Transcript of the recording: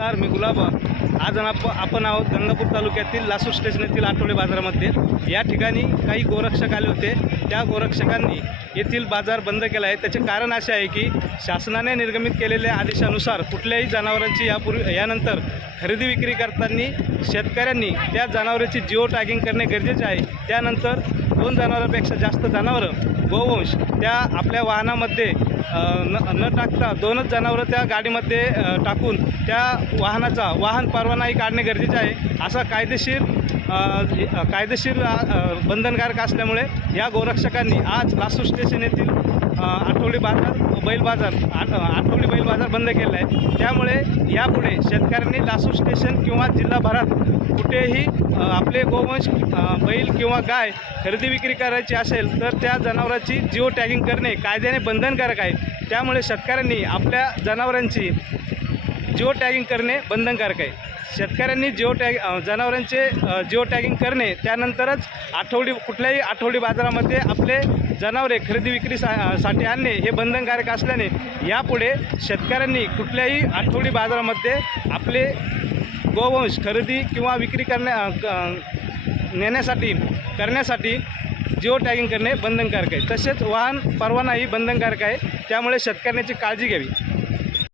नमस्कार, मी गुलाब. आज आपण आहोत गंगापूर तालुक्यातील लासूर स्टेशन येथील आठवडे बाजारामध्ये. या ठिकाणी काही गोरक्षक आले होते. त्या गोरक्षकांनी येथील बाजार बंद केला आहे. त्याचे कारण असे आहे की शासनाने निर्गमित केलेल्या आदेशानुसार कुठल्याही जनावरांची यानंतर खरेदी विक्री करताना शेतकऱ्यांनी त्या जनावरांची जिओ टॅगिंग करणे गरजेचे आहे. त्यानंतर 2 जनावरांपेक्षा जास्त जनावरं गोवंश त्या आपल्या वाहनामध्ये न टाकता 2च जनावरं त्या गाडीमध्ये टाकून त्या वाहन परवानाही काढणे गरजेचे आहे. असा कायदेशीर बंधनकारक असल्यामुळे या गोरक्षकांनी आज लासूर स्टेशन येथील आठवडी बैल बाजार बंद केला आहे. त्यामुळे यापुढे शेतकऱ्यांनी लासूर स्टेशन किंवा जिल्हाभरात कुठेही आपले गोवंश बैल किंवा गाय खरेदी विक्री करायची असेल तर त्या जनावरांची जिओ टॅगिंग करणे कायद्याने बंधनकारक आहे. त्यामुळे शेतकऱ्यांनी आपल्या जनावरांची जिओ टॅगिंग करणे बंधनकारक आहे. शेतकऱ्यांनी जनावरांचे जिओ टॅगिंग करणे, त्यानंतरच कुठल्याही आठवडी बाजारामध्ये आपले जनावरे खरेदी विक्रीसाठी आणणे हे बंधनकारक असल्याने यापुढे शेतकऱ्यांनी कुठल्याही आठवडी बाजारामध्ये आपले गोवंश खरेदी किंवा विक्री करण्यासाठी जिओ टॅगिंग करणे बंधनकारक आहे. तसेच वाहन परवानाही बंधनकारक आहे. त्यामुळे शेतकऱ्यांची काळजी घ्यावी.